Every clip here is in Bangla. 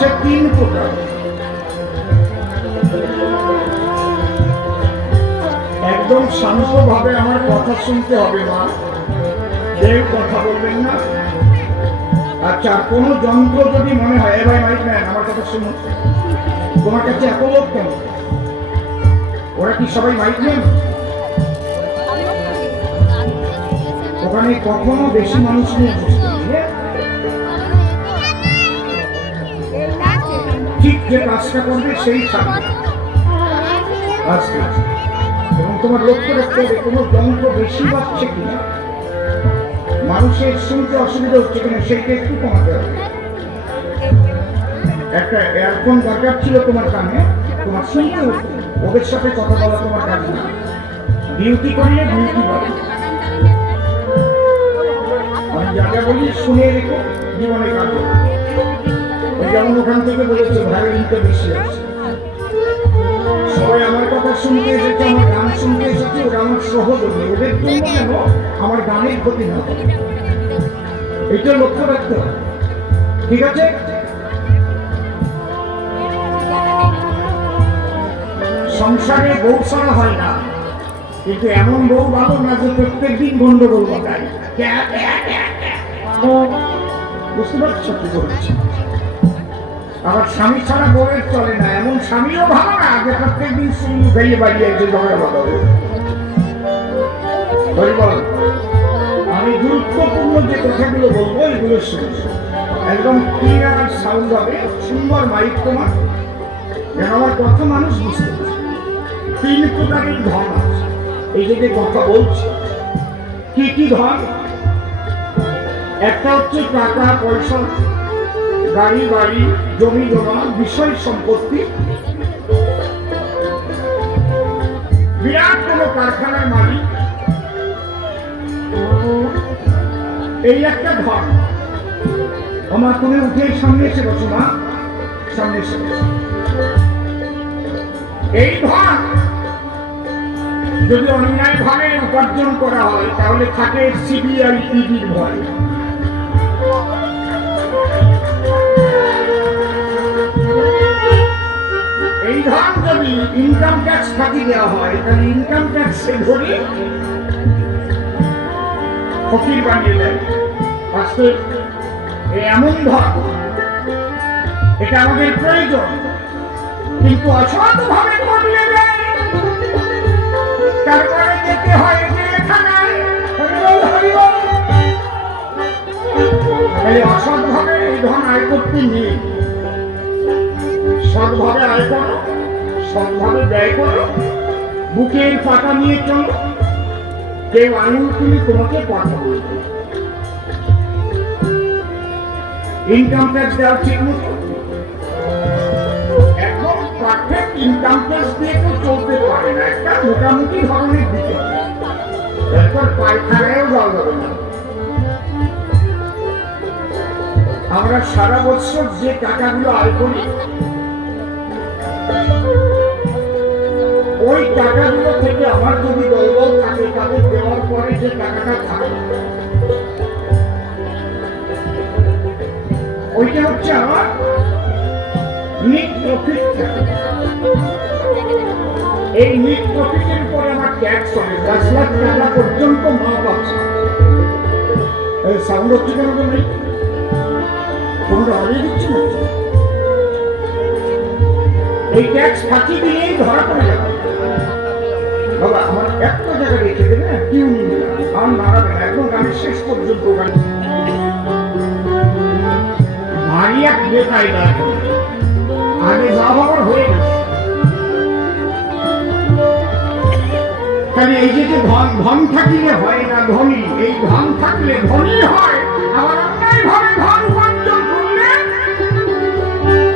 হচ্ছে তিন প্রকার। একদম শান্তভাবে আমার কথা শুনতে হবে মা, কেউ কথা বলবেন না। আচ্ছা, কোন যন্ত্র যদি মনে হয় এ ভাই মাইক নেন আমার কথা শুনুন, তোমার কাছে এত লোক কেন? ওরা কি সবাই মাইক নেন? ওখানে কখনো বেশি মানুষ নিয়ে ঠিক যে কাজটা করবে সেই থাকবে। এবং তোমার লক্ষ্য রাখতে হবে কোনো যন্ত্র বেশি বাজছে কিনা, মানুষের শুনতে অসুবিধা হচ্ছে কিনা সেইটা একটু কমাতে হবে। একটা এয়ারফোন দরকার ছিল তোমার কানে, তোমার শুনতে হতো, ওদের সাথে কথা বলা তোমার কাজ না। ডিউটি করিয়ে ডিউটি পাবে। আমি যা যা বলি শুনে রেখো, জীবনে কাজ। ওই যেমন ওখান থেকে বলেছে ভায়োলিনটা বেশি আছে, সবাই আমার কথা শুনতে এসেছে, আমার গান শুনতে এসেছে, ওরা আমার সহযোগী, ওদের জন্য কেন আমার গানের ক্ষতি না হবে, এটা লক্ষ্য রাখতে হবে। ঠিক আছে? সংসারে বউ ছাড়া হয় না, কিন্তু এমন বউ ভালো না যে প্রত্যেক দিন গন্ডগোল ঘটায়। বুঝতে পারছো কি বলছি? আবার স্বামী ছাড়া বউয়ের চলে না, এমন স্বামীও ভালো না যে প্রত্যেক দিন শুনি গাইয়ে বাড়িয়ে এসে ঝগড়া বাঁধাবে। আমি গুরুত্বপূর্ণ যে কথাগুলো বলবো এগুলো শুনে একদম ক্লিয়ার সাউন্ড হবে, সুন্দর মাইক তোমার, যেন আমার কথা মানুষ বুঝতে পারে। তিন প্রকারের ধন আছে, এই যে কথা বলছি। কি কি ধন? একটা হচ্ছে টাকা পয়সা, গাড়ি বাড়ি, জমি জমা, বিষয় সম্পত্তি, বিরাট কোনো কারখানার মালিক, এই একটা ধন। আমার তুমি উঠে সামনে এসে বসো না, সামনে এসে বসো। এই ধন যদি অন্যায় ভাবে উপার্জন করা হয় তাহলে থাকে সিবিআই ইডির ভয়। এই ধন যদি ইনকাম ট্যাক্স ফাঁকি দেওয়া হয় তাহলে ইনকাম ট্যাক্সে ধরে ফকির বানিয়ে দেয়। বাস্তব এমন ধন, এটা আমাদের প্রয়োজন, কিন্তু অসৎভাবে করলে তারপরে যেতে হয় জেলখানায়। অসৎভাবে এই ধন আয় করতে নেই, সৎভাবে আয় করো, সৎভাবে ব্যয় করো, বুকের পাতা নিয়ে চলো, কেউ আইন তুলে তোমাকে পাঠাবো। ইনকাম ট্যাক্স দেওয়া ঠিক মতো, একদম পারফেক্ট ইনকাম ট্যাক্স দিয়ে কেউ চলতে পারে না, একটা মোটামুটি ধরনের দিতে হবে, এরপর পায়খানায়ও যাওয়া যাবে না। আমরা সারা বছর যে টাকাগুলো আয় করি ওই টাকাগুলো থেকে আমার যদি দলবল থাকে তাদের দেওয়ার পরে যে টাকাটা থাকে ওইটা হচ্ছে আমার নেট প্রফিট। এই নেট প্রফিটের উপরে আমার ট্যাক্স হবে 10 লাখ টাকা পর্যন্ত মাপ আছে। এই সাউন্ড হচ্ছে কেন নেই? তোমরা হারিয়ে দিচ্ছি না, এই ট্যাক্স ফাঁকি দিলেই ধরা পড়ে যাবে। বাবা আমার একটা জায়গা রেখে দেবে না, কেউ নিবে না, আমার নাড়াবে না, একদম গানের শেষ পর্যন্ত গান ভারিয়া বেকাই না, আগে যা হওয়ার হয়ে গেছে। তাহলে এই যে ধন, ধন থাকিলে হয় না ধনী, এই ধন থাকলে ধনী হয়। আবার অন্যায় ভাবে ধন উপার্জন করলে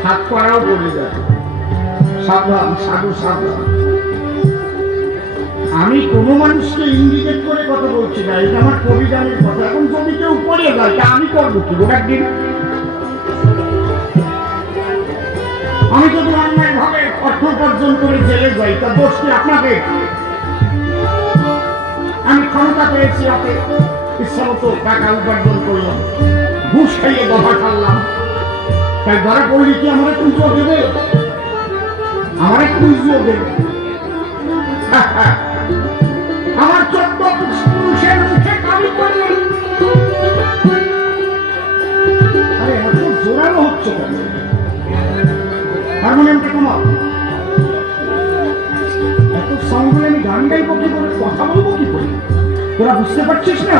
হাত পাড়াও পড়ে যায়। সাবধান, সাধু সাবধান। আমি কোনো মানুষকে ইন্ডিকেট করে কথা বলছি না, এটা আমার কবিগানের কথা। এখন যদি কেউ পড়ে যায় তা আমি করবো কি? গোটার দিন আমি যদি অন্যায় ভাবে অর্থ উপার্জন করে জেলে যাই তা দোষ কি আপনাকে? আমি ক্ষমতা পেয়েছি, আপনি ইচ্ছা মতো টাকা উপার্জন করলাম, ঘুষ খাইয়ে দফা খাল্লাম, তাই ধরা পড়লি কি আমার পুজো দেবে, আমার পুজো দেবে। আমার 14 পুরুষের মুখে কালি করলেন। আরে এত জোরালো হচ্ছে কেন? হারমোনিয়ামটা কমাও। এত সাউন্ড আমি গান গাইবো কি করে, কথা বলবো কি করে? তোরা বুঝতে পারছিস না?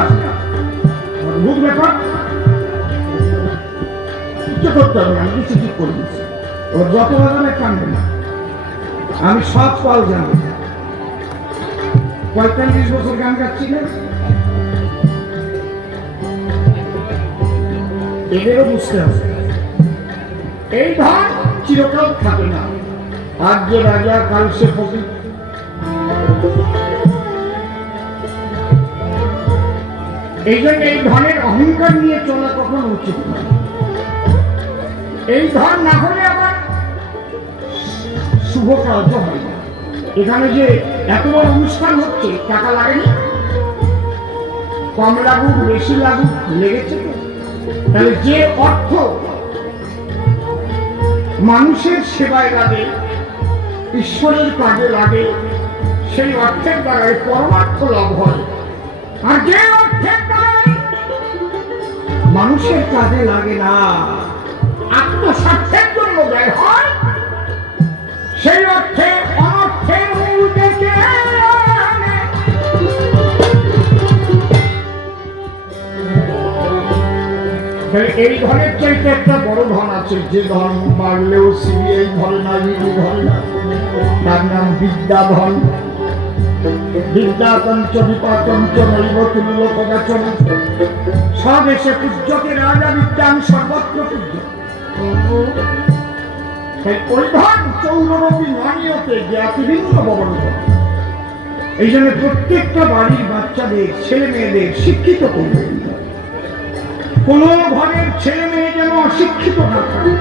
অদ্ভুত ব্যাপার। কিছু করতে হবে, আমি কিছু ঠিক করে দিচ্ছি। ওর যত বাজারে কানবে না, আমি সব পাল জানি। 45 বছর গান গাচ্ছি না, এদেরও বুঝতে হবে এই ধর চিরকাল থাকে না। আজ যে রাজা কাল সে ফকির। এই জন্য এই ধনের অহংকার নিয়ে চলা কখনো উচিত নয়। এই ধন না হলে আবার শুভ কাজ হয় না। এখানে যে এত বড় অনুষ্ঠান হচ্ছে, টাকা লাগেনি? কম লাগুক বেশি লাগুক, লেগেছে তো। তাহলে যে অর্থ মানুষের সেবায় লাগে, ঈশ্বরের কাজে লাগে, সেই অর্থের দ্বারাই পরমার্থ লাভ হয়। আর যে অর্থের দ্বারাই মানুষের কাজে লাগে না, আত্মস্বার্থের জন্য ব্যয় হয়, সেই অর্থে অনর্থের মূল ডেকে আনে। এই ধনের চাইতে একটা বড় ধন আছে, যে ধন বাড়লেও সিবিআই ধরে না, ইডি ধরে না, তার নাম বিদ্যাধন। বিদ্যাতঞ্চ বিপাতঞ্চ নৈব তুল্য কদাচন। সব এসে পূজ্যতে রাজা বিদ্যান সর্বত্র পূজ্য। ওই ধন চৌরবী নয়তে জ্ঞাতিভিন্ন ববন। এই জন্য প্রত্যেকটা বাড়ির বাচ্চাদের, ছেলে মেয়েদের শিক্ষিত করবে। কোন ঘরের ছেলে মেয়ে যেন অশিক্ষিত না থাকে।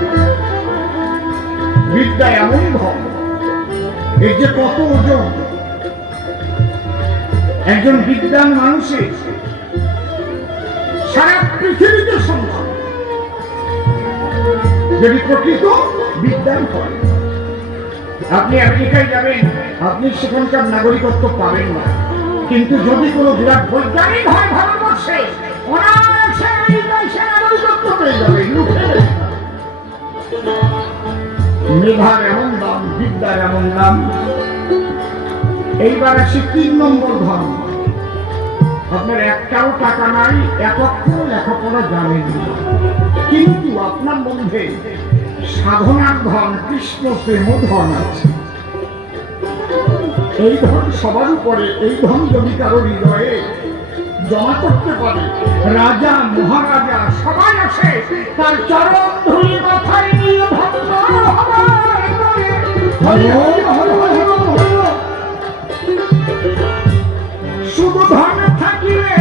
বিদ্যা এমন ধন, এর যে কত ওজন। একজন বিদ্যান মানুষের সারা পৃথিবীতে সম্ভব, যদি প্রকৃত বিদ্যান হয়। আপনি আমেরিকায় যাবেন, আপনি সেখানকার নাগরিকত্ব পাবেন না, কিন্তু যদি কোনো বিরাট বৈজ্ঞানিক হয় ভারতবর্ষে, নাগরিকত্ব পেয়ে যাবে। মেধার এমন দাম, বিদ্যার এমন দাম। এইবার আসি 3 নম্বর ধর্ম। আপনার একটাও টাকা নাই, এক অক্ষর লেখাপড়া জানেন না, কিন্তু আপনার মধ্যে সাধনার ধন, কৃষ্ণ প্রেম ধন আছে। এই ধন সবার উপরে, এই ধন যদি কারো হৃদয়ে জমা করতে পারে, রাজা মহারাজা সবাই আসে তার চরণ ধুলি মাথায় নিয়ে ভক্ত শুধু ধন থাকিলে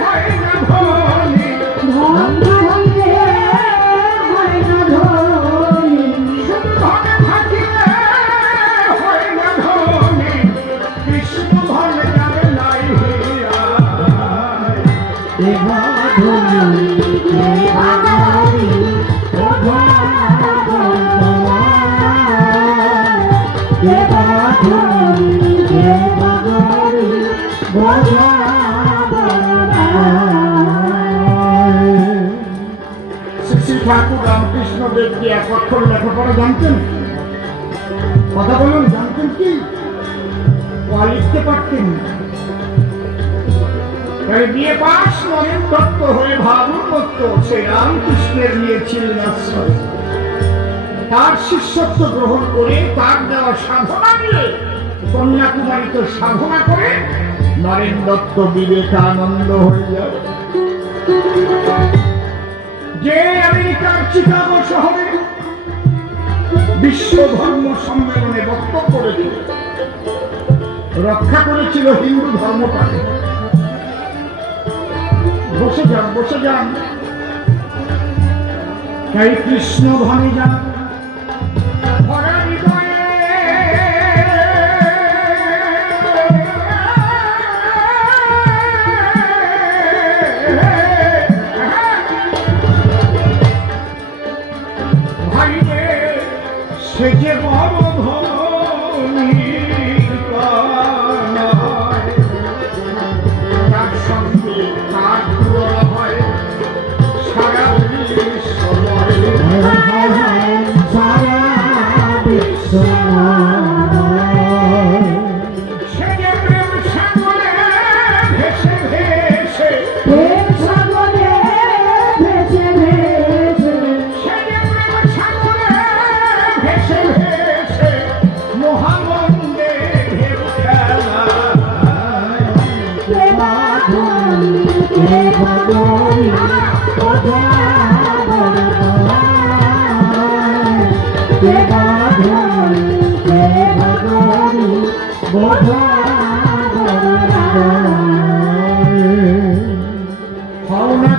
হয় না ধনী, ধন থাকিলে হয় না ধনী, শুধু ধন থাকিলে হয় না ধনী, কৃষ্ণ ধন যাবে নাই হইয়া। দেবা ধনী দেবা ধনী দেবা ধনী দেবা ধনী শ্রী ঠাকুর রামকৃষ্ণ দেব কি এক অক্ষর লেখাপড়া জানতেন? কথা বলুন, জানতেন কি? লিখতে পারতেন না। বিয়ে পাশ নরেন দত্ত হয়ে ভাবুন দত্ত সেই রামকৃষ্ণের নিয়েছিলেন আশ্রয়। তার শিষ্যত্ব গ্রহণ করে, তার দেওয়া সাধনা নিয়ে কন্যাকুমারীতে সাধনা করে নরেন দত্ত বিবেকানন্দ হয়ে যায়। যে আমেরিকার চিকাগো শহরে বিশ্ব ধর্ম সম্মেলনে বক্তব্য রেখে রক্ষা করেছিল হিন্দু ধর্মটাকে। বসে যান, বসে যান। তাই কৃষ্ণ ধনে যান,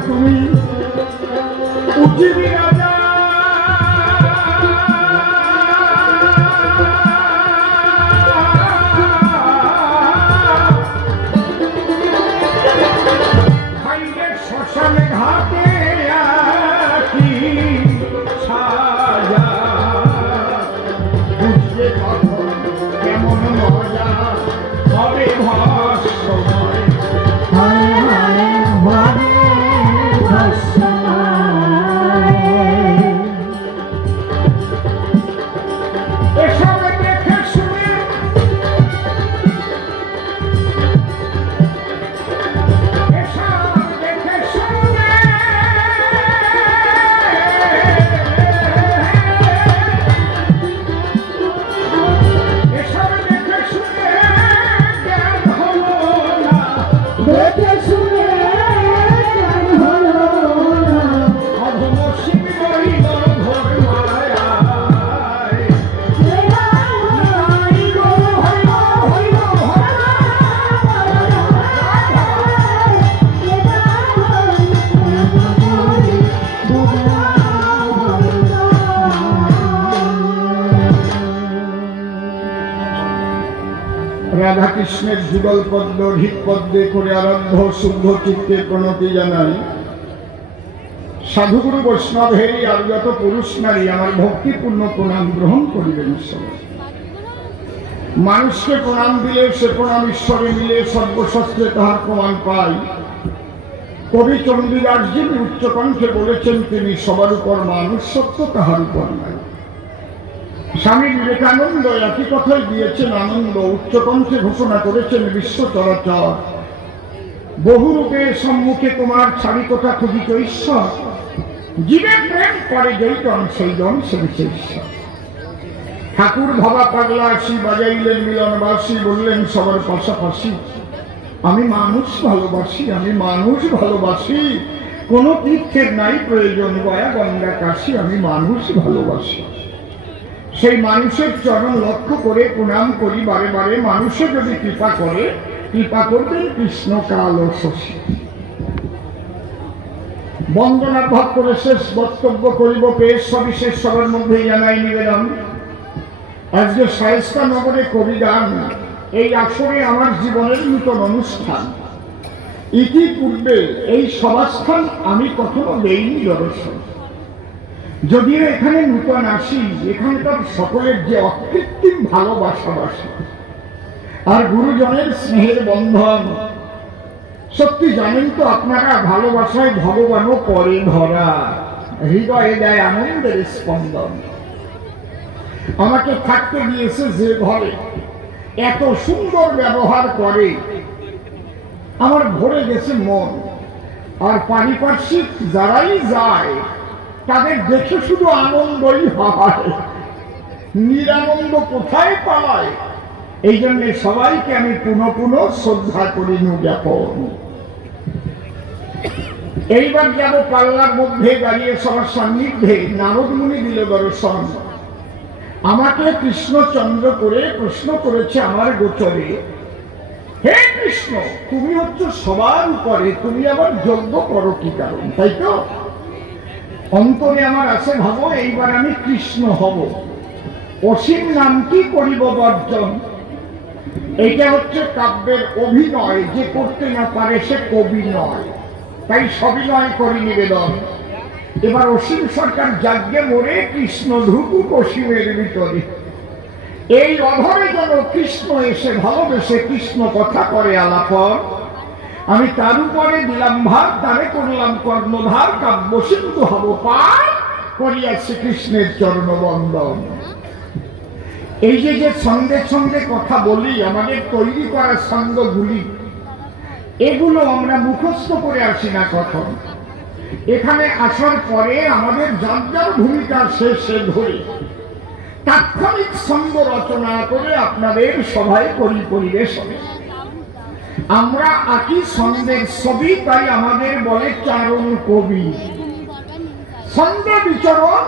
তুমি উঠিবি রাজা শ্মশানে ঘাটে আছি সাজা বুঝলে কখন কেমন মজা হবে ভাসময় রাধা কৃষ্ণের যুগল পদ্ম হৃদ পদ্মে করে আরম্ভ শুদ্ধ চিত্তে প্রণতি জানাই। সাধুগুরু বৈষ্ণবেরই আর যত পুরুষ নারী আমার ভক্তিপূর্ণ প্রণাম গ্রহণ করিবেন। মানুষকে প্রণাম দিলে সে প্রণাম ঈশ্বরে মিলে সর্বশস্ত্রে তাহার প্রমাণ পায়। কবি চণ্ডীদাস যিনি উচ্চকণ্ঠে বলেছেন তিনি সবার উপর মানুষ সত্য তাহার উপর নাই। স্বামী বিবেকানন্দ একই কথাই দিয়েছেন আনন্দ, উচ্চকণ্ঠে ঘোষণা করেছেন বিশ্ব চরাচর বহুরূপে সম্মুখে তোমার ছাড়িকতা খুঁজিত ঈশ্বর, জীবে প্রেম করে যেইজন সেই জন সে ঈশ্বর। ঠাকুর ভাবা পাগলা আসি বাজাইলেন মিলনবাসী, বললেন সবার পাশাপাশি আমি মানুষ ভালোবাসি, আমি মানুষ ভালোবাসি, কোনো তীর্থের নাই প্রয়োজন গয়া গঙ্গা কাশী, আমি মানুষ ভালোবাসি। সেই মানুষের চরণ লক্ষ্য করে প্রণাম করি বারে বারে। মানুষে যদি কৃপা করে, কৃপা করবেন কৃষ্ণ কাল ও শশী। বন্দনা ভাব করে শেষ বক্তব্য করিব পেশ, সবিশেষ সবার মধ্যে জানাই নিবেদন। আজকে শায়েস্তা নগরে কবিগান, এই আসরে আমার জীবনের নূতন অনুষ্ঠান। ইতিপূর্বে এই সভাস্থান আমি কখনো দেইনি দর্শন। যদিও এখানে নূতন আসি, এখানকার সকলের যে অকৃত্রিম ভালোবাসাবাসী আর গুরুজনের স্নেহের বন্ধন, সত্যি জানেন তো আপনারা, ভালোবাসায় ভগবানও পরে ধরা, হৃদয়ে দেয় আনন্দের স্পন্দন। আমাকে থাকতে দিয়েছে যে ঘরে, এত সুন্দর ব্যবহার করে, আমার ভরে গেছে মন। আর পারিপার্শ্বিক যারাই যায় তাদের দেখে শুধু আনন্দই হয়, নিরানন্দ কোথায় পালায়। এই জন্য সবাইকে আমি পুনঃ পুনঃ শ্রদ্ধা করি জ্ঞাপন। এইবার যাব পাল্লার মধ্যে দাঁড়িয়ে সবার সান্নিধ্যে নারদ মুনি দিল দর্শন। আমাকে কৃষ্ণচন্দ্র করে প্রশ্ন করেছে আমার গোচরে, হে কৃষ্ণ তুমি হচ্ছে সবার উপরে, তুমি আবার যজ্ঞ করো কি কারণ? তাই তো অন্তরে আমার আছে ভাবো, এইবার আমি কৃষ্ণ হব, অসীম নাম কি করিব বর্জন। এটা হচ্ছে কাব্যের অভিনয়, যে করতে না পারে সে কবি নয়, তাই সবিনয় করি নিবেদন। এবার অসীম সরকার যাজ্ঞে মরে কৃষ্ণ ঢুকুক অসীমের ভিতরে, এই অধরে যেন কৃষ্ণ এসে ভালোবেসে কৃষ্ণ কথা করে আলাপন, আমি তার উপরে দিলাম ভার, তারে করলাম কর্ণধার, কাব্য সিন্ধু হব পার, করিয়া শ্রীকৃষ্ণের চরণবন্দন। এই যে যে ছন্দে ছন্দে কথা বলি, আমাদের তৈরি করা ছন্দগুলি, এগুলো আমরা মুখস্থ করে আসি না কখন। এখানে আসার পরে আমাদের যার যার ভূমিকা শেষে ধরে তাৎক্ষণিক ছন্দ রচনা করে আপনাদের সভায় করি পরিবেশনে। আমরা আঁকি ছন্দের ছবি, তাই আমাদের বলে চারণ কবি। ছন্দ বিচরণ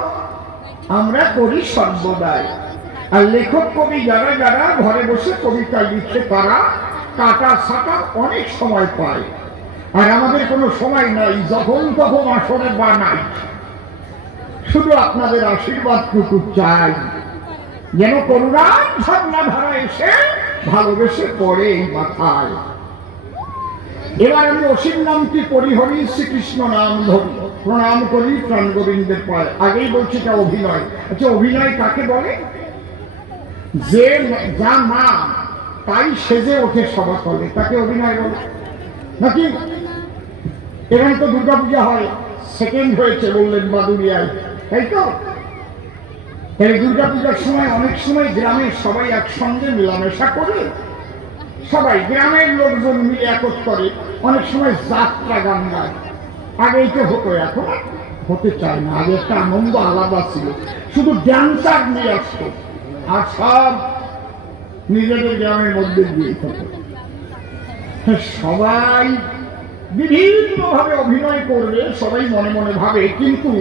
আমরা করি সর্বদাই। আর লেখক কবি যারা যারা ঘরে বসে কবিতা লিখছে, তারা কাটা ছাটা অনেক সময় পায়। আর আমাদের কোনো সময় নাই, যখন তখন আসরে বা নাই। শুধু আপনাদের আশীর্বাদটুকু চাই, যেন করুণার ঝর্ণা ধারা এসে ভালোবেসে পড়ে এই মাথায়। এবার আমি অসীম নামটি পরিহরি, শ্রীকৃষ্ণ নাম ধরি, প্রণাম করি প্রাণ গোবিন্দের পায়। আগেই বলছি এটা অভিনয়। আচ্ছা, অভিনয় কাকে বলে? যে যা নাম তাই সেজে ওঠে সভা তলে, তাকে অভিনয় বলে নাকি? এখানে তো দুর্গাপূজা হয়, সেকেন্ড হয়েছে বললেন বাদুড়িয়ায়, তাই তো? এই দুর্গাপূজার সময় অনেক সময় গ্রামের সবাই একসঙ্গে মেলামেশা করে, সবাই গ্রামের লোকজন মিলে একত করে, অনেক সময় যাত্রা গান গায়। আগেই তো হতো, এখন হতে চায় না। আগে একটা আনন্দ আলাদা ছিল, শুধু ড্যান্সার নিয়ে আসতো আর সব নিজেদের গ্রামের মধ্যে দিয়ে থাকে। সবাই বিভিন্ন ভাবে অভিনয় করবে, সবাই মনে মনে ভাবে, কিন্তু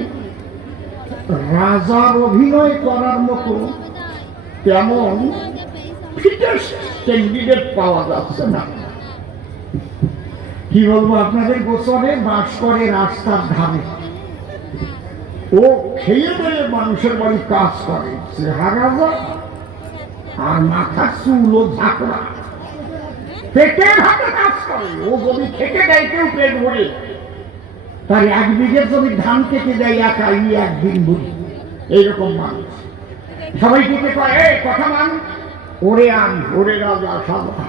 রাজার অভিনয় করার মতো তেমন ফিটেস্ট ক্যান্ডিডেট পাওয়া যাচ্ছে না। কি বলবো আপনাদের, গোসরে বাস করে রাস্তার ধারে, ও খেয়ে দেয়ে মানুষের বাড়ি কাজ করে, রাজা আর মাথা চুল ও ঝাঁকড়া, পেটের হাতে কাজ করে। ও যদি খেতে দেয় কেউ পেট ভরে, তার 1 বিঘে জমি ধান কেটে দেয় একাই একদিন বুঝি। এইরকম মানুষ সবাই কেটে কয়, এই কথা মান, ওরে আন, ওরে রাজা সাজা।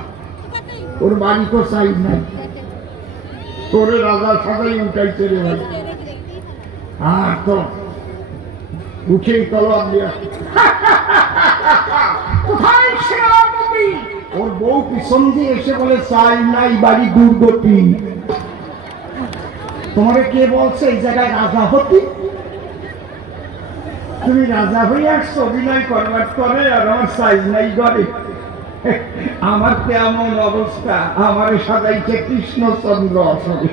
ওর বাড়ি তো চাই নাই, তোরে রাজা সাজাই উঠাইছে রে ভাই। আর তো উঠেই তলোয়ার দিয়া, কোথায় সেনাপতি? ওর বউ পিছন দিয়ে এসে বলে, চাই নাই বাড়ি দুর্গতি। তোমারে কে বলছে এই জায়গায় রাজা হতি? তুমি রাজা হয়ে আসছো অভিনয় করবার করে, আর আমার সাইজ নাই ঘরে। আমার তেমন অবস্থা, আমার সাজাইছে কৃষ্ণচন্দ্র আসলে।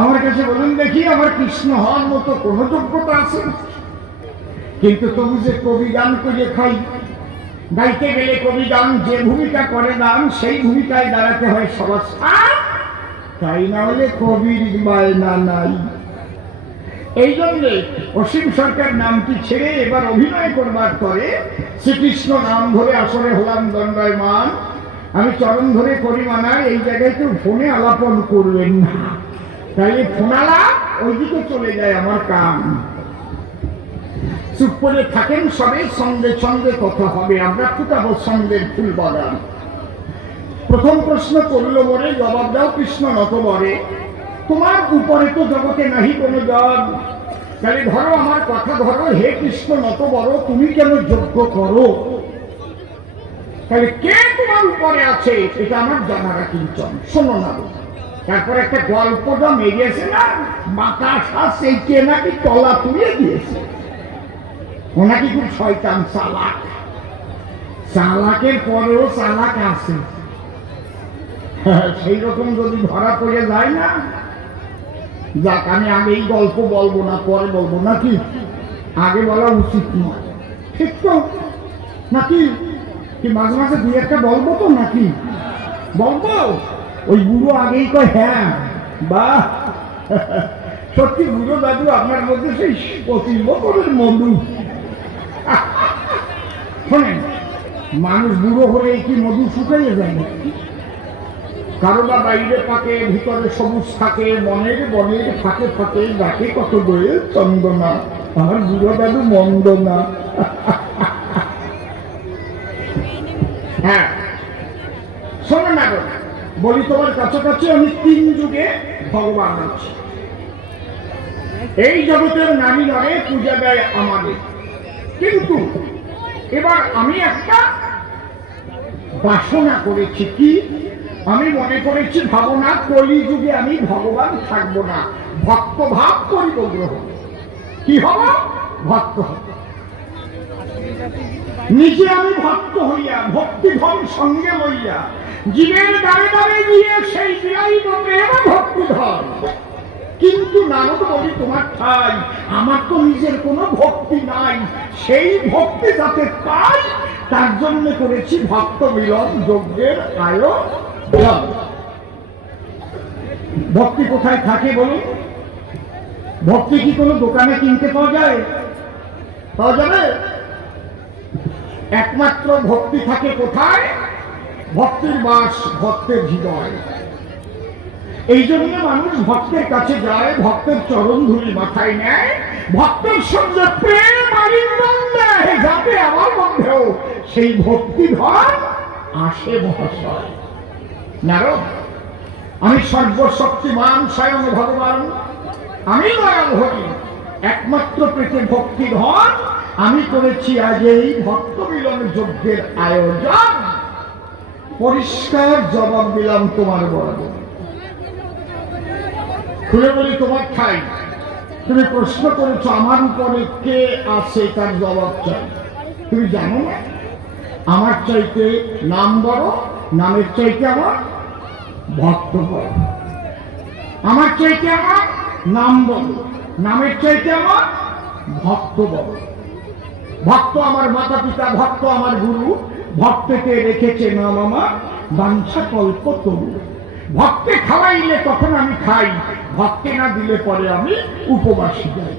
আমার কাছে বলুন দেখি, আমার কৃষ্ণ হওয়ার মতো কোন যোগ্যতা আছে? কিন্তু তবু যে কবি গান করে খাই, গাইতে গেলে কবি গান যে ভূমিকা করে গান, সেই ভূমিকায় দাঁড়াতে হয় সবার, তাই না হলে কবির বায়না নাই। এই জন্যে অসীম সরকার নামটি ছেড়ে এবার অভিনয় করবার পরে শ্রীকৃষ্ণ নাম ধরে আসরে হলাম দণ্ডায়মান। আমি চরণ ধরে করি মানায়, এই জায়গায় কেউ ফোনে আলাপন করবেন না, তাইলে ফোনালা ওইদিকে চলে যায় আমার কান। চুপ করে থাকেন সবে, সঙ্গে সঙ্গে কথা হবে, আমরা ফুটাবো সঙ্গের ফুল বাগান। প্রথম প্রশ্ন করল বরে, জবাব দাও কৃষ্ণ নত বরে, তোমার উপরে তো জগতে নাহি কোনো জন। তাহলে ধরো আমার কথা ধরো, হে কৃষ্ণ নত বড়, তুমি কেন যজ্ঞ করো? তাহলে কে তোমার উপরে আছে এটা আমার জানারা কিঞ্চন, শোনো না। তারপর একটা গল্প জমে গেছে না, বাতাসা সেই কে নাকি তলা তুলে দিয়েছে, ও নাকি খুব শয়তান চালাক। চালাকের পরেও চালাক আছে, সেই রকম যদি ধরা পড়ে যায় না, যাক আমি আগে এই গল্প বলবো না, পরে বলবো নাকি? আগে বলা উচিত নয়, ঠিক তো নাকি? কি মাঝে মাঝে 2-1টা বলবো তো নাকি? বলবো। ওই বুড়ো আগেই কয় হ্যাঁ, বাহ, সত্যি বুড়ো দাদু আপনার মধ্যে সেই 25 বছরের মধু। শোনেন, মানুষ বুড়ো হলে কি মধু শুকাইয়ে যায় না? কারো বা বাইরে পাকে, ভিতরে সবুজ থাকে, মনের বনের ফাঁকে ফাঁকে ডাকে কত বয়ে চন্দনা, আমার বুড়ো দাদু মন্দ না। হ্যাঁ শোনো না গো, বলি তোমার কাছাকাছি আমি 3 যুগে ভগবান আছি। এই জগতের নারী নরে পূজা দেয় আমাদের, কিন্তু এবার আমি একটা বাসনা করেছি। কি? আমি মনে করেছি ভাবনা কলি যুগে আমি ভগবান থাকবো না, ভক্ত ভাব করিব গ্রহণ। কি হব? ভক্ত হব। নিজে আমি ভক্ত হইয়া ভক্তি ধন সঙ্গে লইয়া জীবের দ্বারে দ্বারে গিয়ে সেই বিরাইব প্রেম ভক্তি ধন। কিন্তু নারদ বলি তোমার ঠাই, আমার তো নিজের কোনো ভক্তি নাই, সেই ভক্তি যাতে পাই তার জন্য করেছি ভক্ত মিলন যজ্ঞের আয়োজন। ভক্তি কোথায় থাকে বলুন? ভক্তি কি কোনো দোকানে কিনতে পাওয়া যায়? পাওয়া যাবে? একমাত্র ভক্তি থাকে কোথায়? ভক্তির বাস ভক্তের হৃদয়। এই জন্য মানুষ ভক্তের কাছে যায়, ভক্তের চরণ ধুলি মাথায় নেয়, ভক্তের সঙ্গে প্রেম আলিঙ্গন দেয়, যাতে আমার মধ্যেও সেই ভক্তি ধন আসে। মহাশয় নারদ, আমি সর্বশক্তিমান স্বয়ং ভগবান, আমি দয়াল হরি, একমাত্র পেতে ভক্তি ধন আমি করেছি আজ এই ভক্ত মিলন যজ্ঞের আয়োজন। পরিষ্কার জবাব দিলাম তোমার বরাবর। খুলে বলি তোমার ঠাই, তুমি প্রশ্ন করেছো আমার উপরে কে আছে, তার জবাব চাই। তুমি জানো না আমার চাইতে নাম বড়, নামের চাইতে আমার ভক্ত বড়। আমার চাইতে আমার নাম বড়, নামের চাইতে আমার ভক্ত বড়। ভক্ত আমার মাতা পিতা, ভক্ত আমার গুরু, ভক্তকে রেখেছে নাম আমার বাঞ্ছা কল্প তরু। ভক্তে খাওয়াইলে তখন আমি খাই, ভক্তে না দিলে পরে আমি উপবাসী যাই।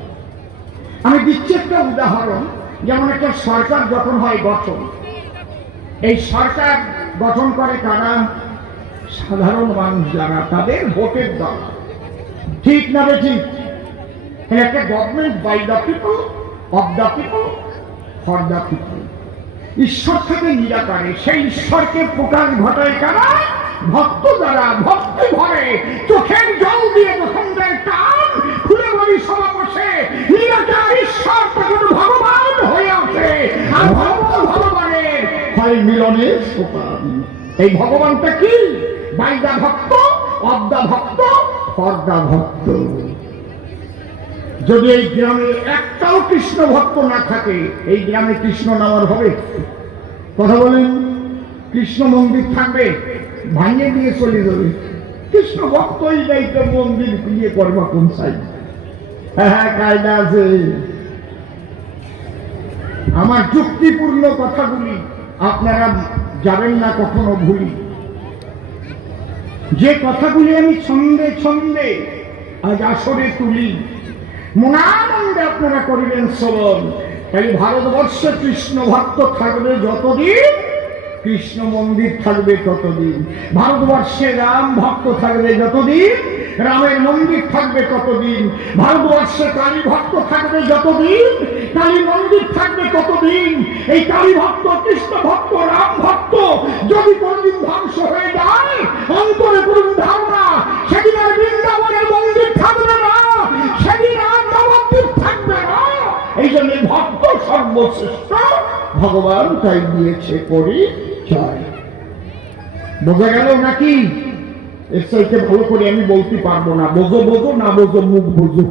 আমি দিচ্ছি একটা উদাহরণ। যেমন একটা সরকার যখন হয় গঠন, এই সরকার গঠন করে কারা? সাধারণ মানুষ যারা, তাদের ভোটের দল। ঠিক না ঠিক? একটা government by the people, of the people, for the people. ঈশ্বর থেকে নিরাকারে সেই ঈশ্বরকে প্রকাশ ঘটায় কারা? ভক্ত যারা ভক্তি ভরে চোখের জল দিয়ে যখন দেয় টান, খুলে বলি সভা বসে নিরাকার ঈশ্বর তখন ভগবান হয়ে আসে। আর ভক্ত ভগবানের হয় মিলনের সোপান। এই ভগবানটা কি? বাইদা ভক্ত, অদ্দা ভক্ত, পর্দা ভক্ত। যদি এই গ্রামে একটাও কৃষ্ণ ভক্ত না থাকে, এই গ্রামে কৃষ্ণ নামার হবে? কথা বলেন। কৃষ্ণ মন্দির থাকবে, ভাঙিয়ে দিয়ে চলে যাবে। কৃষ্ণ ভক্তই নাই তো মন্দির দিয়ে করবা কোন সাইড? হ্যাঁ, কায়দা আছে। আমার যুক্তিপূর্ণ কথাগুলি আপনারা যাবেন না কখনো ভুলি। যে কথাগুলি আমি ছন্দে ছন্দে আজ আসরে তুলি, মনানন্দে আপনারা করিবেন শ্রবণ। তাই ভারতবর্ষে কৃষ্ণ ভক্ত থাকবে যতদিন, কৃষ্ণ মন্দির থাকবে ততদিন। ভারতবর্ষে রাম ভক্ত থাকবে যতদিন, রামের মন্দির থাকবে ততদিন। ভারতবর্ষে কালী ভক্ত থাকবে যতদিন, কালী মন্দির থাকবে ততদিন। এই কালী ভক্ত, কৃষ্ণ ভক্ত, রাম ভক্ত যদি কোনদিন ধ্বংস হয়ে যায়, অন্তরে করুন ধারণা সেদিন আর বৃন্দাবনের মন্দির থাকবে না, সেদিন আর নবদ্বীপ থাকবে না। এই জন্য ভক্ত সর্বশ্রেষ্ঠ, ভগবান তাই দিয়েছে করি চাই। বোঝা গেল নাকি? এর চাইতে ভালো করে আমি বলতে পারবো না। বোঝো বোঝো, না বোঝো মুখ বোঝো।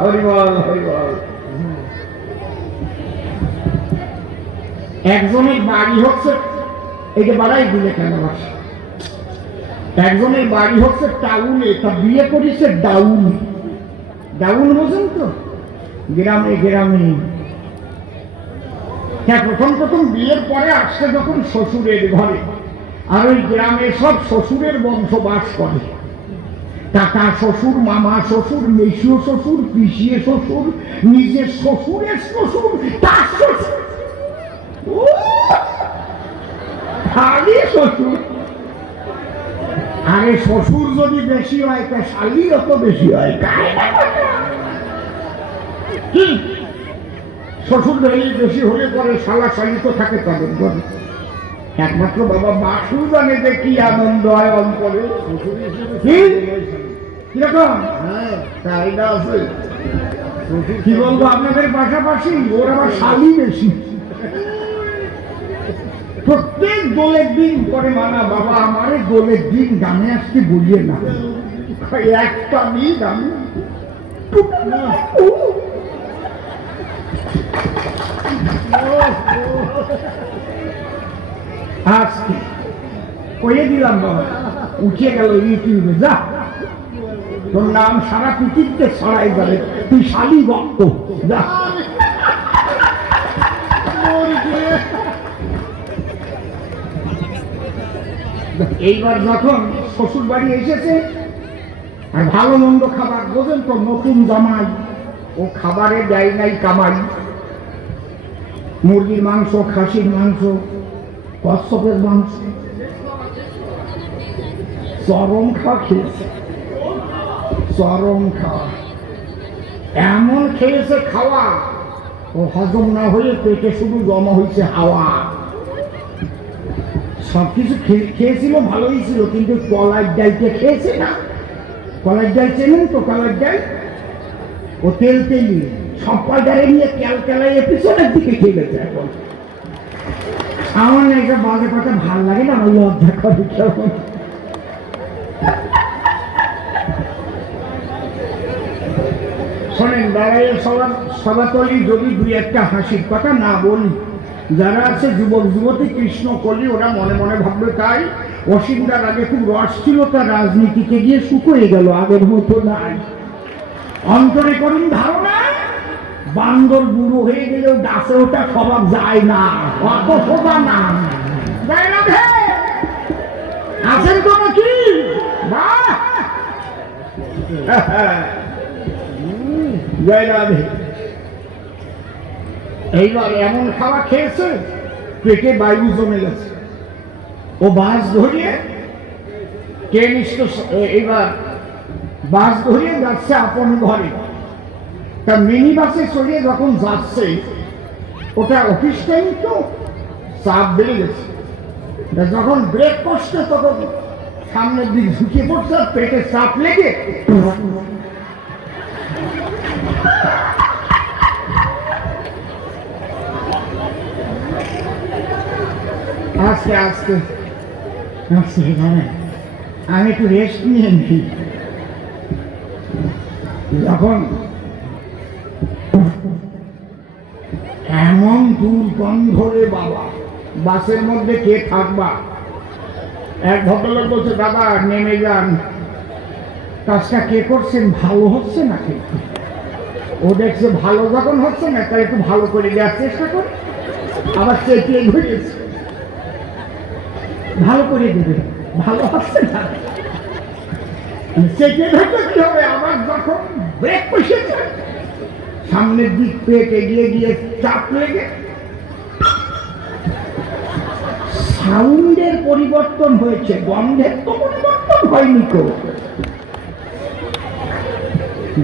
হরিবল হরিবল। একজনের বাড়ি হচ্ছে, এই যে বাড়াই দিলে কেন বাসা, একজনের বাড়ি হচ্ছে টাউনে, তা বিয়ে করেছে ডাউন। ডাউন বোঝেন তো? গ্রামে গ্রামে। হ্যাঁ, প্রথম প্রথম বিয়ের পরে আসছে যখন শ্বশুরের ঘরে, আর ওই গ্রামে সব শ্বশুরের বংশ বাস করে। কাকা শ্বশুর, মামা শ্বশুর, মেসিও শ্বশুর, পিসিয়ে শ্বশুর, নিজের শ্বশুরের শ্বশুর, তার শ্বশুর, খালি শ্বশুর। আরে শ্বশুর যদি বেশি হয় তা শালি অত বেশি হয়। শ্বশুর বাড়ি বেশি হলে পরে শালা শালিত থাকে তাদের ঘরে। একমাত্র বাবা বাসু জানে যে কি আনন্দ হয় অন্তরে। কিরকম আছে কি বলবো আপনাদের পাশাপাশি ওর আবার শালি বেশি। প্রত্যেক দোলের দিন করে মানা বাবা আমারে দোলের দিন গানে আসতে বলিয়ে না, একটা দিন আমি আজকে কয়ে দিলাম বাবা, উঠে গেল ইউটিউবে, যা তোর নাম সারা পৃথিবীতে ছড়াই যাবে, তুই শালি ভক্ত যা। এইবার যখন শ্বশুর বাড়ি এসেছে আর ভালো মন্দ খাবার বোঝেন তো, নতুন জামাই ও খাবারে দেয় নাই কামাই। মুরগির মাংস, খাসির মাংস, কচ্ছপের মাংস, চরম খাওয়া খেয়েছে, চরম খাওয়া এমন খেয়েছে খাওয়া ও হজম না হয়ে পেটে শুধু জমা হয়েছে হাওয়া। সবকিছু খেয়েছিল ভালোই ছিল, কিন্তু কলার ডালকে খেয়েছে না। কলার ডাল চেনেন তো? কলার ডাল ও তেল তেলি সব পাল্টারে নিয়ে ক্যালক্যালাইয়ে পিছনের দিকে খেয়ে গেছে। এখন আমার না এটা বাজে কথা ভাল লাগে না, আমার লজ্জা করে কেমন। শোনেন দাঁড়াইয়ে সবাতলি যদি দুই একটা হাসির কথা না বলি, যারা আছে যুবক যুবতী কৃষ্ণ কলি ওরা মনে মনে ভাববে তাই। অসীমদার আগে খুব রস ছিল, তার রাজনীতিতে গিয়ে শুকিয়ে গেল, আগের মতো নাই। অন্তরে করুন ধারণা, বান্দর বুড়ো হয়ে গেলেও গাছে ওটা স্বভাব যায় না, অত সোজা না। আছেন তো নাকি? জয় রাধে। এইবার এমন খাবার খেয়েছে পেটে বায়ু জমে গেছে। ও বাস ধরিয়ে এইবার বাস ধরিয়ে যাচ্ছে আপন ঘরে। তা মিনি বাসে চড়িয়ে যখন যাচ্ছে, ওটা অফিস টাইম তো চাপ বেড়ে গেছে। যখন ব্রেক করছে তখন সামনের দিক ঝুঁকিয়ে পড়ছে, পেটে চাপ লেগে আস্তে আস্তে আস্তে আমি একটু রেস্ট নিয়ে নিই। যখন এমন দুর্গন্ধ রে বাবা, বাসের মধ্যে কে থাকবা? এক ভদ্রলোক বলছে, দাদা নেমে যান, কাজটা কে করছেন, ভালো হচ্ছে না কিন্তু। ও দেখছে ভালো যখন হচ্ছে না, তাই একটু ভালো করে দেওয়ার চেষ্টা করে, আবার চেপিয়ে ঘুরিয়েছে, ভালো করে দেবে, ভালো হচ্ছে না চেপিয়ে ধরতে কি হবে। আবার যখন ব্রেক বসেছে, সামনের দিক পেট এগিয়ে গিয়ে চাপ লেগে সাউন্ডের পরিবর্তন হয়েছে, গন্ধের তো পরিবর্তন হয়নি তো।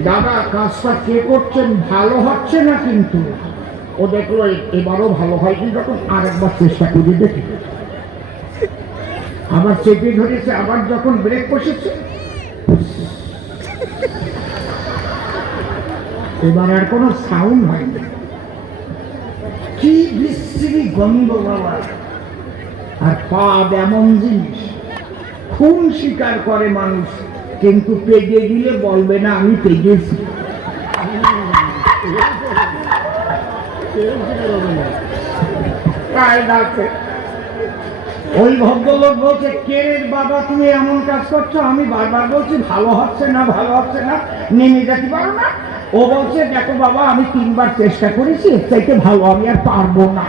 দাদা কাজটা কে করছেন, ভালো হচ্ছে না কিন্তু। ও দেখলো এবারও ভালো হয়নি, যখন আরেকবার চেষ্টা করে দেখি, আবার চেপে ধরেছে, আবার যখন ব্রেক বসেছে, এবার আর কোনো সাউন্ড হয়নি। কি বিশ্রী গন্ধ বাবা। আর পাদ এমন জিনিস, খুন স্বীকার করে মানুষ, কিন্তু পেগে দিলে বলবে না আমি পেগেছি। ওই ভদ্রলোক বলছে, কে রে বাবা তুমি এমন কাজ করছো? আমি বারবার বলছি ভালো হচ্ছে না, ভালো হচ্ছে না, নেমে যেতে পারো না। ও বলছে, দেখো বাবা আমি 3 বার চেষ্টা করেছি, এর চাইতে ভালো আমি আর পারবো না।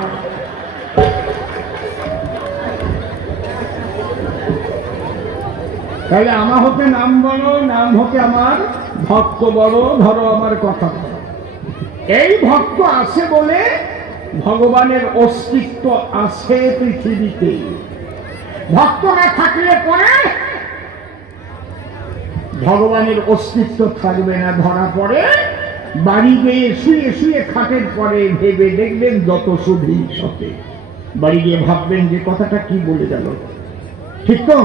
তাহলে আমার হতে নাম বলো, নাম হতে আমার ভক্ত বলো, ধরো আমার কথা। এই ভক্ত আছে বলে ভগবানের অস্তিত্ব আছে পৃথিবীতে। ভক্ত না থাকলে পরে ভগবানের অস্তিত্ব থাকবে না। ধরা পড়ে বাড়ি গিয়ে শুয়ে শুয়ে খাটের পরে ভেবে দেখবেন যত সুধী সতে, বাড়ি গিয়ে ভাববেন যে কথাটা কি বলে গেল। ঠিক তো?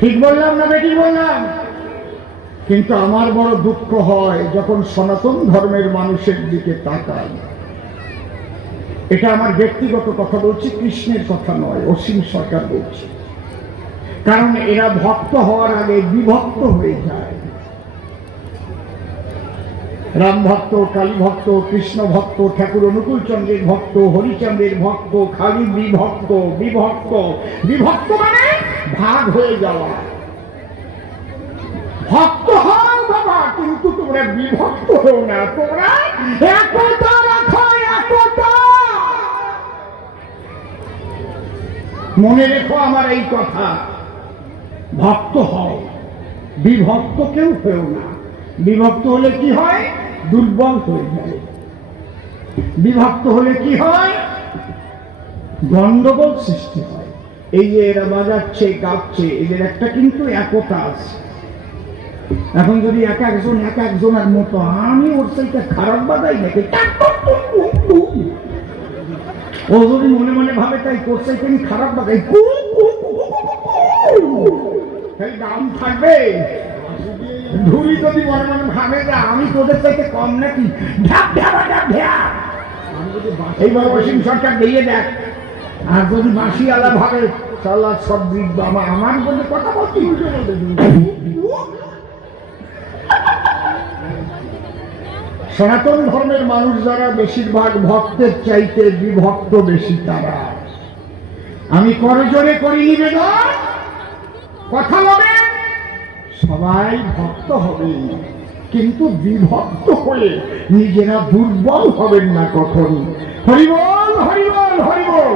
ঠিক বললাম না বেটি বললাম? কিন্তু আমার বড় দুঃখ হয় যখন সনাতন ধর্মের মানুষের দিকে তাকাই। এটা আমার ব্যক্তিগত কথা বলছি, কৃষ্ণের কথা নয়, অসীম সরকার বলছি। কারণ এরা ভক্ত হওয়ার আগে বিভক্ত হয়ে যায়। রাম ভক্ত, কালী ভক্ত, কৃষ্ণ ভক্ত, ঠাকুর অনুকূল চন্দ্রের ভক্ত, হরিচন্দ্রের ভক্ত, খালি বিভক্ত। বিভক্ত বিভক্ত মানে ভাগ হয়ে যাওয়া। ভক্ত হও বাবা, কিন্তু তোমরা বিভক্ত হও না, তোমরা একতা রাখো, একতা। মনে রেখো আমার এই কথা, ভক্ত হও, বিভক্ত কেউ হও না। বিভক্ত হলে কি হয়? দুর্বল হয়ে যায়। বিভক্ত হলে কি হয়? গন্ডগোল সৃষ্টি হয়। এই যে এরা বাজাচ্ছে গাচ্ছে, এদের একটা কিন্তু একতা আছে। এখন যদি এক একজনের মতো আমি ওর সেইটা খারাপ বাজাই নাকি, ও যদি মনে মনে ভাবে তাই করছে আমি খারাপ বাজাই, সেই দাম থাকবে। ধুলি যদি মনে মনে ভাবে যে আমি তোদের চাইতে কম নাকি, এইবার অসীম সরকার দিয়ে দেখ। আর যদি বাঁশি আলা ভাবে চালা সব দিক আমার বলে কথা বলছি। সনাতন ধর্মের মানুষ যারা বেশিরভাগ ভক্তের চাইতে বিভক্ত বেশি তারা। আমি করজোরে করি নিবেদন, কথা বলেন, সবাই ভক্ত হবেন, কিন্তু বিভক্ত হয়ে নিজেরা দুর্বল হবেন না কখন। হরিবল হরিবল হরিবল।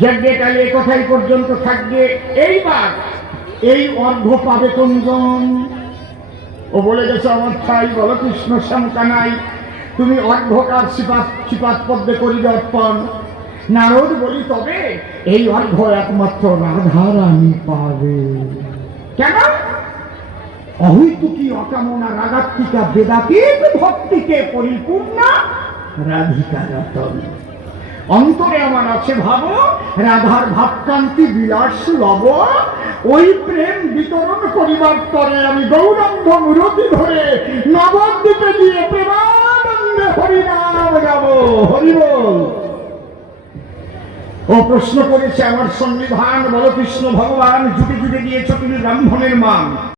যজ্ঞে কালে কথাই পর্যন্ত থাকবে। এইবার এই অর্ঘ্য পাবে কোনজন? ও বলে গেছে আমার ছাই বলো কৃষ্ণ শ্যামকানাই, তুমি অর্ঘ্যকার চিপাত পদ্মে করিবে অর্পণ। নারদ বলি তবে এই অর্ঘ্য একমাত্র রাধারানী পাবে। কেন? অহৈতুকী অকামনা রাগাত্মিকা বেদাতীত ভক্তিকে পরিপূর্ণ রাধিকা রতন। অন্তরে আমার আছে ভাব, রাধার ভাবকান্তি বিলাস লব, ওই প্রেম বিতরণ করিবার তরে আমি গৌরাঙ্গ মুরতি ধরে নবদ্বীপে গিয়ে প্রেমানন্দে হরিনাম গাব। হরিবল। ও প্রশ্ন করেছে আমার সন্নিধান, বলো কৃষ্ণ ভগবান যুগে যুগে দিয়েছ তুমি ব্রাহ্মণের মান।